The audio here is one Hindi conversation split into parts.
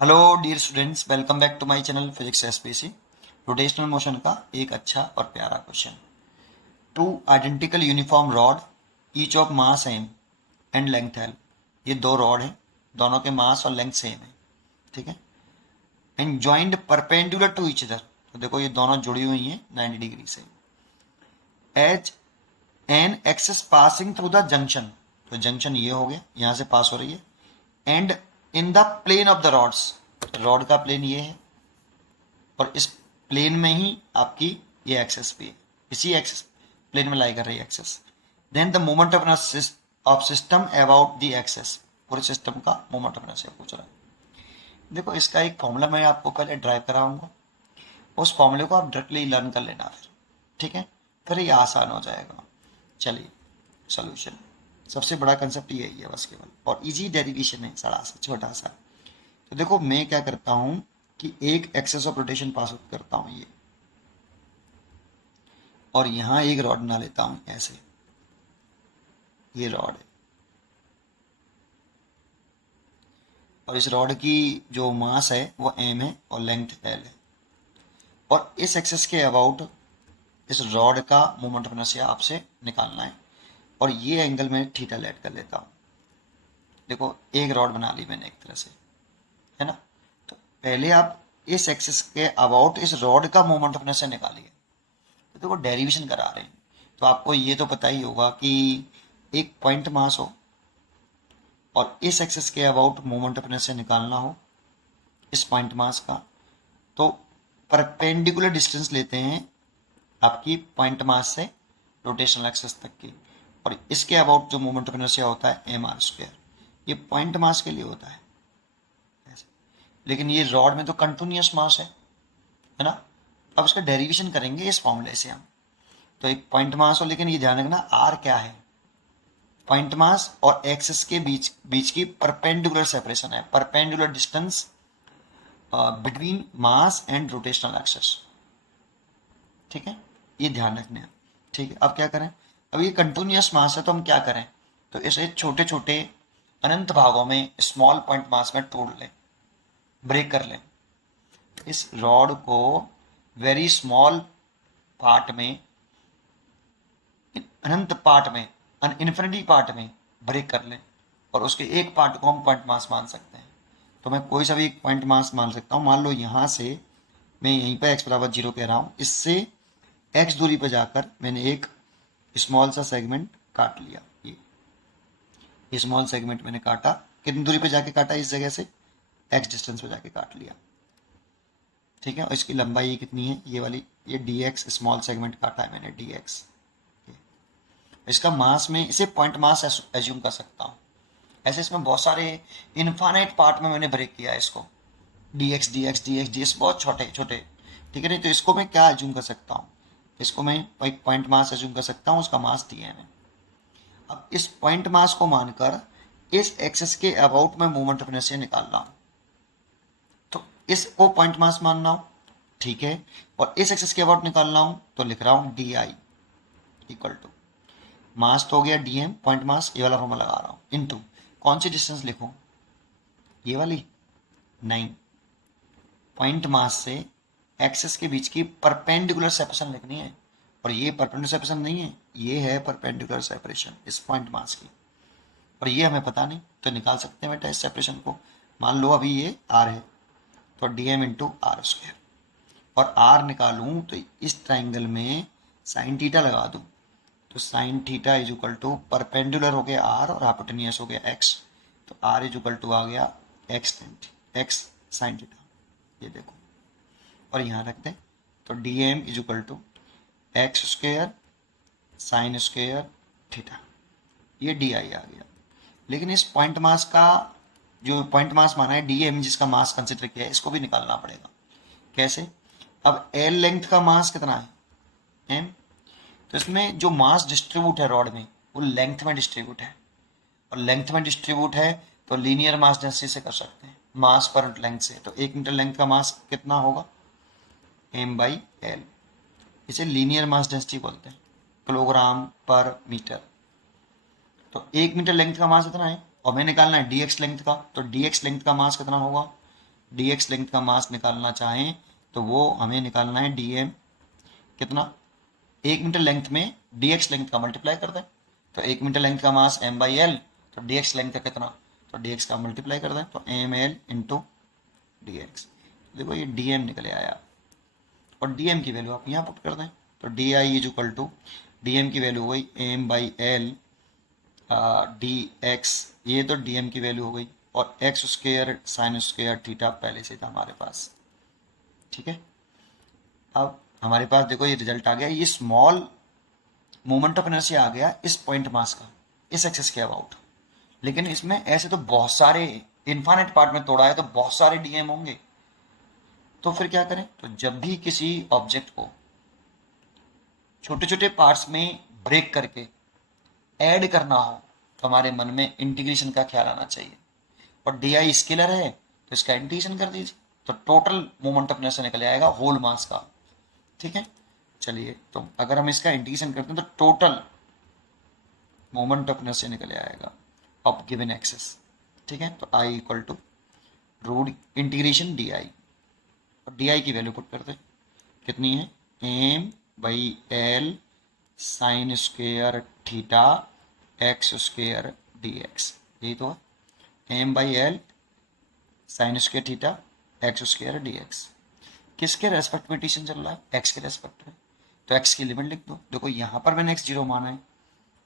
Hello dear students, welcome back to my channel physics SPC. Rotational motion का एक अच्छा और प्यारा question. Two identical uniform rod each of mass M and length L. ये दो रॉड हैं, दोनों के मास और लेंथ सेम है, ठीक है। And joined perpendicular to each other, तो देखो ये दोनों जुड़ी हुई हैं 90 डिग्री से। As an axis passing through the junction, तो जंक्शन ये हो गया, यहाँ से पास हो रही है। And in the plane of the rods, rod का प्लेन ये है और इस प्लेन में ही आपकी ये एक्सेस भी है, इसी एक्सेस प्लेन में लाई कर रही है axis. Then the moment of system about the axis, पूरे सिस्टम का मोमेंट ऑफ इनर्शिया पूछ रहा है। देखो इसका एक फॉर्मूला मैं आपको पहले ड्राइव कराऊंगा, उस फॉर्मूले को आप डायरेक्टली लर्न कर लेना फिर, ठीक है। फिर ये आसान हो जाएगा। चलिए सोल्यूशन, सबसे बड़ा कंसेप्ट यही है बस केवल, और इजी डेरिवेशन है सारा सा छोटा सा। तो देखो मैं क्या करता हूँ कि एक axis of rotation pass out करता हूँ ये, और यहां एक रॉड बना लेता हूं ऐसे, ये रॉड है और इस रॉड की जो मास है वो एम है और लेंथ एल है, और इस एक्सेस के अबाउट इस रॉड का मोमेंट ऑफ इनर्शिया आपसे निकालना है, और ये एंगल में थीटा लेट कर लेता हूं। देखो एक रॉड बना ली मैंने एक तरह से, है ना। तो पहले आप इस एक्सेस के अबाउट इस रॉड का मोमेंट ऑफ इनर्शिया निकालिए। तो देखो डेरिवेशन करा रहे हैं, तो आपको ये तो पता ही होगा कि एक पॉइंट मास हो और इस एक्सेस के अबाउट मोमेंट ऑफ इनर्शिया निकालना हो इस पॉइंट मास का, तो परपेंडिकुलर डिस्टेंस लेते हैं आपकी पॉइंट मास से रोटेशनल एक्सेस तक की, और इसके अबाउट जो मोमेंट ऑफ इनर्शिया होता है एम आर स्क्वायर, ये पॉइंट मास के लिए होता है ऐसे। लेकिन ये रॉड में तो कंटिन्यूस मास है ना। अब इसका डेरिवेशन करेंगे इस फॉर्मूले से हम। तो एक पॉइंट मास हो, लेकिन ये ध्यान रखना आर क्या है, पॉइंट मास और एक्सिस के बीच बीच की परपेंडिकुलर सेपरेशन है, perpendicular distance between mass and rotational axis, ठीक है। ये ध्यान रखना है, ठीक है। अब क्या करें, अब ये कंटिन्यूस मास है तो हम क्या करें, तो इसे छोटे छोटे अनंत भागों में स्मॉल पॉइंट मास में तोड़ लें, ब्रेक कर लें। इस रॉड को वेरी स्मॉल पार्ट में, अनंत पार्ट में, इन्फिनिटी पार्ट में ब्रेक कर लें, और उसके एक पार्ट को हम पॉइंट मास मान सकते हैं। तो मैं कोई सा भी एक पॉइंट मास मान सकता हूँ। मान लो यहाँ से मैं यहीं पर x बराबर 0 कह रहा हूँ, इससे x दूरी पर जाकर मैंने एक स्मॉल सा सेगमेंट काट लिया। ये स्मॉल सेगमेंट मैंने काटा, कितनी दूरी पे जाके काटा, इस जगह से x डिस्टेंस पे जाके काट लिया, ठीक है। और इसकी लंबाई कितनी है, ये वाली, ये dx स्मॉल सेगमेंट काटा है मैंने dx। इसका मास में इसे पॉइंट मास एज्यूम कर सकता हूँ। ऐसे इसमें बहुत सारे इनफाइनाइट पार्ट में मैंने ब्रेक किया है इसको, dx dx dx dx बहुत छोटे छोटे, ठीक है। नहीं तो इसको मैं क्या एज्यूम कर सकता हूँ, इसको मैं एक पॉइंट मास एज्यूम कर सकता हूँ, उसका मास दिया है। अब इस पॉइंट मास को मानकर इस एक्सेस के अबाउट में मोमेंट ऑफ इनर्शिया निकाल रहा हूं, तो इसको पॉइंट मास मानना हो, ठीक है। और इस एक्सेस के अबाउट निकालना हो तो लिख रहा हूं डी आई इक्वल टू, मास तो हो गया डी एम पॉइंट मास, ये वाला फॉर्मूला लगा रहा हूं, इनटू कौन सी डिस्टेंस लिखूं, ये वाली नहीं, पॉइंट मास से एक्सेस के बीच की परपेंडिकुलर सेपरेशन लिखनी है, और ये परपेंडिकुलर सेपरेशन नहीं है, ये है परपेंडिकुलर सेपरेशन इस पॉइंट मास की, और ये हमें पता नहीं तो निकाल सकते हैं बेटा इस सेपरेशन को। मान लो अभी ये आर है, तो D M into R square, और आर निकालूं तो इस ट्राइंगल में साइन थीटा लगा दूं, तो sine theta is equal to perpendicular हो गया आर और हाइपोटेन्यूस हो गया एक्स, तो आर इज इक्वल टू आ गया एक्स साइन थीटा, ये देखो। और यहाँ रख दें, तो D M is equal to X square sine square theta, ये डी आई आ गया। लेकिन इस पॉइंट मास का जो पॉइंट मास माना है डी एम, जिसका मास कंसिडर किया है, इसको भी निकालना पड़ेगा। कैसे, अब एल लेंथ का मास कितना है एम, तो इसमें जो मास डिस्ट्रीब्यूट है रॉड में वो लेंथ में डिस्ट्रीब्यूट है, और लेंथ में डिस्ट्रीब्यूट है तो लीनियर मास डेंसिटी से कर सकते हैं, मास पर लेंथ से। तो 1 मीटर लेंथ का मास कितना होगा, एम बाई एल, इसे लीनियर मास डेंसिटी बोलते हैं, किलोग्राम पर मीटर। तो 1 मीटर लेंथ का मास इतना है, और हमें निकालना है dx लेंथ का, तो dx लेंथ का मास कितना होगा, डी एक्स लेंथ का मास निकालना चाहें तो वो हमें निकालना है डी एम कितना, 1 मीटर लेंथ में डी एक्स लेंथ का मल्टीप्लाई कर दें, तो 1 मीटर लेंथ का मास एम बाई एल, तो डी एक्स लेंथ का कितना, तो डी एक्स का मल्टीप्लाई कर दें, तो M L into D X. देखो ये डी एम निकले आया, और डी एम की वैल्यू आप यहाँ पुट कर दें, तो D I is equal to D M की वैल्यू हो गई M by L D X, ये तो डी एम की वैल्यू हो गई, और X square sine square theta पहले से था हमारे पास। ठीक है, अब हमारे पास देखो ये रिजल्ट आ गया, ये स्मॉल मोमेंट ऑफ इनर्शिया आ गया इस पॉइंट मास का, इस एक्सेस के अबाउट। लेकिन इसमें ऐसे तो बहुत सारे इनफाइनाइट पार्ट में तोड़ा है तो बहुत सारे डीएम होंगे, तो फिर क्या करें, तो जब भी किसी ऑब्जेक्ट को छोटे छोटे पार्ट्स में ब्रेक करके ऐड करना हो तो हमारे मन में इंटीग्रेशन का ख्याल आना चाहिए, और डी आई स्केलर है तो इसका इंटीग्रेशन कर दीजिए, तो टोटल मोमेंट ऑफ इनर्शिया निकल आएगा होल मास का। ठीक है, चलिए तो अगर हम इसका इंटीग्रेशन करते हैं तो टोटल मोमेंट ऑफ इनर्शिया निकल आएगा ऑफ गिवन एक्सेस। ठीक है, तो I equal to root integration D I, और डी आई की वैल्यू पुट करते कितनी है, M by L sine square theta X square D X, यही तो है, M by L sine square theta X square D X. किसके रेस्पेक्ट में इंटीग्रेशन चल रहा है, एक्स के रेस्पेक्ट में, तो एक्स की लिमिट लिख दो। देखो यहाँ पर मैंने एक्स 0 माना है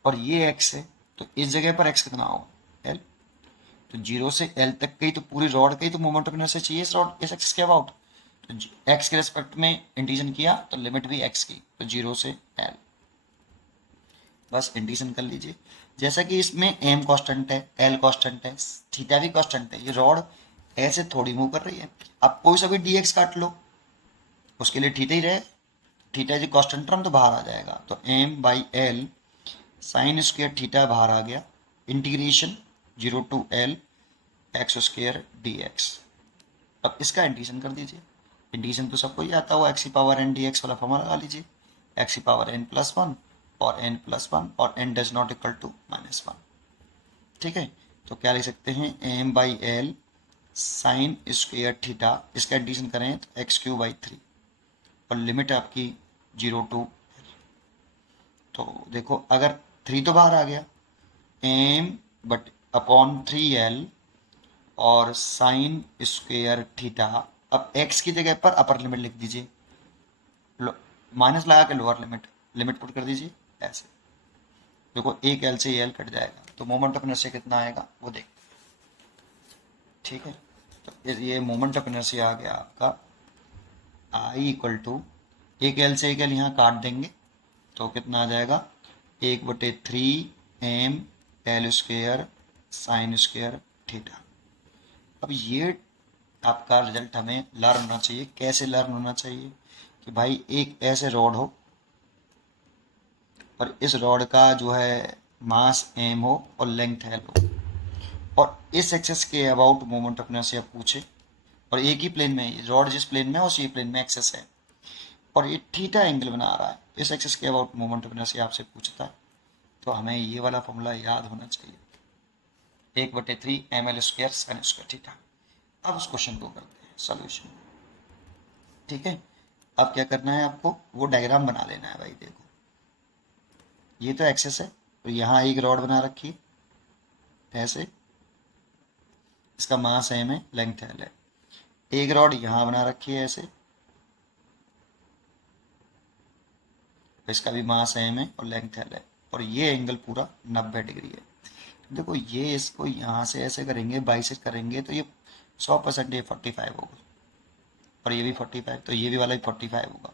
और ये एक्स है, तो इस जगह पर एक्स कितना होगा, एल, तो 0 से एल तक की तो पूरी रॉड का ही तो मोमेंट ऑफ इनर्शिया चाहिए इस रॉड इस एक्सिस के अबाउट, तो एक्स के रेस्पेक्ट में इंटीग्रेशन किया तो लिमिट भी एक्स की, तो 0 से एल, बस इंटीग्रेशन कर लीजिए। जैसा कि इसमें एम कांस्टेंट है, एल कांस्टेंट है, थीटा भी कांस्टेंट है, ये रॉड ऐसे थोड़ी मूव कर रही है, आप कोई सा भी डी एक्स काट लो उसके लिए थीटा ही रहे, थीटा जो कांस्टेंट टर्म तो बाहर आ जाएगा, तो M by L sine square theta बाहर आ गया, integration 0 to L X square D X. अब इसका इंटीग्रेशन कर दीजिए, इंटीग्रेशन तो सबको ही आता हुआ, एक्स की पावर एन डी एक्स वाला फॉर्मूला लगा लीजिए, एक्स की पावर एन प्लस वन और एन प्लस वन और n does not equal to minus one. ठीक है, तो क्या लिख सकते हैं, m by L sine square theta, इसका इंटीग्रेशन करें तो एक्स क्यू बाई 3, और लिमिट आपकी 0 टू, तो देखो अगर 3 तो बाहर आ गया, एम बट अपॉन 3l और साइन स्क्वेयर थीटा, अब x की जगह पर अपर लिमिट लिख दीजिए, माइनस लगा के लोअर लिमिट, लिमिट पुट कर दीजिए ऐसे, देखो एक l से l कट जाएगा तो मोमेंट ऑफ इनर्शिया कितना आएगा वो देख। ठीक है, तो ये मोमेंट ऑफ इनर्शिया आ गया आपका आई इक्वल टू, एक l से एक l यहाँ काट देंगे तो कितना आ जाएगा, 1/3 L square sine square theta. अब ये आपका रिजल्ट हमें लर्न होना चाहिए, कैसे लर्न होना चाहिए कि भाई एक ऐसे रॉड हो और इस रॉड का जो है मास एम हो और लेंथ एल हो, और इस एक्सेस के अबाउट मोमेंट ऑफ इनर्शिया पूछे, और एक ही प्लेन में रॉड जिस प्लेन में है उसी प्लेन में एक्सेस है, और ये थीटा एंगल बना रहा है, इस एक्सेस के अबाउट मोमेंट ऑफ इनर्शिया आपसे पूछता है, तो हमें ये वाला फॉर्मूला याद होना चाहिए, 1/3 m l square sine square theta. अब उस क्वेश्चन को करते हैं सॉल्यूशन। ठीक है, अब क्या करना है आपको, वो डायग्राम बना लेना है भाई। देखो ये तो एक्सेस है, तो यहाँ एक रॉड बना रखी है ऐसे, इसका मास एम है, लेंथ एल है, एक रॉड यहाँ बना रखी है ऐसे, इसका भी मास एम है और लेंथ एल है, और ये एंगल पूरा 90 डिग्री है। देखो ये इसको यहाँ से ऐसे करेंगे, बाइसेक्ट करेंगे तो ये 100% ये 45 होगा, और ये भी 45, तो ये भी वाला भी 45 होगा।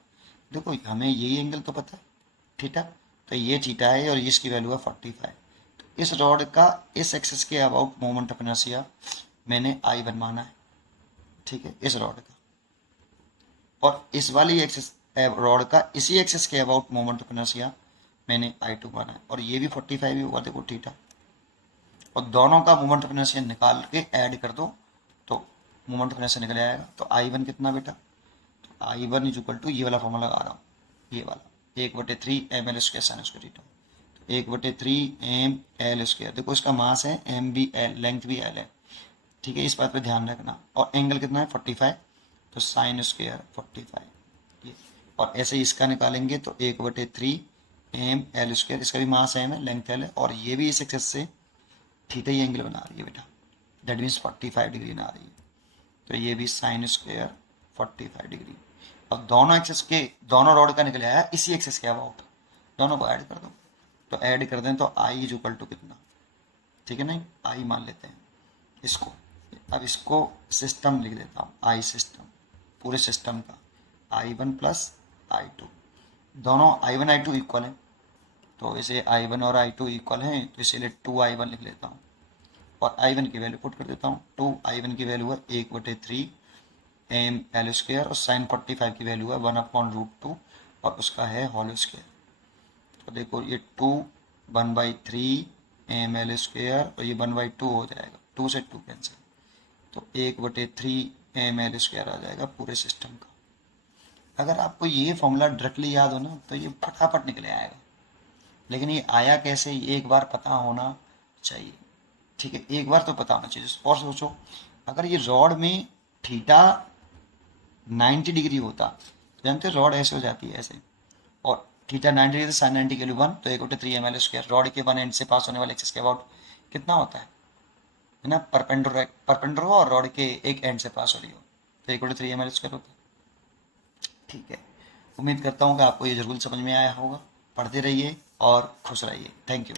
देखो हमें यही एंगल तो पता है थीटा, तो ये थीटा है और इसकी वैल्यू है 45। तो इस रॉड का इस एक्सिस के अबाउट मोमेंट ऑफ इनर्शिया मैंने I1 माना है। ठीक है, इस रॉड का, और इस वाली एक्सिस रॉड का इसी एक्सिस के अबाउट मोमेंट ऑफ इनर्शिया मैंने I2 माना है, और ये भी 45 ही होगा। देखो थीटा, और दोनों का मोमेंट ऑफ इनर्शिया निकाल के ऐड कर दो तो मोमेंट ऑफ इनर्शिया निकल आएगा। तो I1 कितना बेटा, तो I1 इज इक्वल टू, ये वाला फॉर्मूला लगा रहा हूँ, ये वाला 1/3 m l square sine square theta, तो 1/3 एम एल स्क्वायर, देखो इसका मास है एम भी एल, लेंथ भी एल है, ठीक है, इस बात पे ध्यान रखना। और एंगल कितना है 45, तो साइन स्क्वायर 45 ये। और ऐसे ही इसका निकालेंगे तो 1/3 एम एल स्क्वायर, इसका भी मास एम है, लेंथ एल है, और ये भी इस एक्सेस से थीटा ही एंगल बना रही है बेटा, दैट मीन्स 45 डिग्री बना रही है। तो ये भी साइन स्क्वायर 45 डिग्री। अब दोनों एक्सेस के दोनों रॉड का निकल आया इसी एक्सेस के अबाउट, दोनों को ऐड कर दो। तो ऐड कर दें तो आई इज इक्वल टू कितना, ठीक है, नहीं आई मान लेते हैं इसको। अब इसको सिस्टम लिख देता हूँ, आई सिस्टम, पूरे सिस्टम का I1 प्लस I2, दोनों I1 I2 इक्वल हैं, तो इसे I1 और I2 इक्वल हैं, तो इसीलिए 2I1 लिख लेता हूँ। और I1 की वैल्यू पुट कर देता हूँ, 2I1 की वैल्यू है 1/3 एम एल स्क्वायर, और साइन 45 की वैल्यू है 1/√2, और उसका है होल स्क्वायर। तो देखो ये 1/3 एम एल स्क्वायर, और ये 1/2 हो जाएगा, 2 से 2 कैंसिल, तो 1/3 एम एल स्क्वायर आ जाएगा पूरे सिस्टम का। अगर आपको ये फॉर्मूला डायरेक्टली याद हो ना तो ये फटाफट निकले आएगा, लेकिन ये आया कैसे ये एक बार पता होना चाहिए, ठीक है, एक बार तो पता होना चाहिए। और सोचो अगर ये रॉड में थीटा 90 डिग्री होता, तो जानते हैं रॉड ऐसे हो जाती है ऐसे, और थीटा 90 डिग्री साइन 90 के लिए 1, तो 1/3 एम एल स्क्वायर, रॉड के वन एंड से पास होने वाले एक्सिस के अबाउट कितना होता है ना, परपेंडिकुलर हो और रॉड के एक एंड से पास हो रही हो, तो 1/3 एम एल स्क्वायर होता है। ठीक है, उम्मीद करता हूँ कि आपको ये जरूर समझ में आया होगा। पढ़ते रहिए और खुश रहिए। Thank you.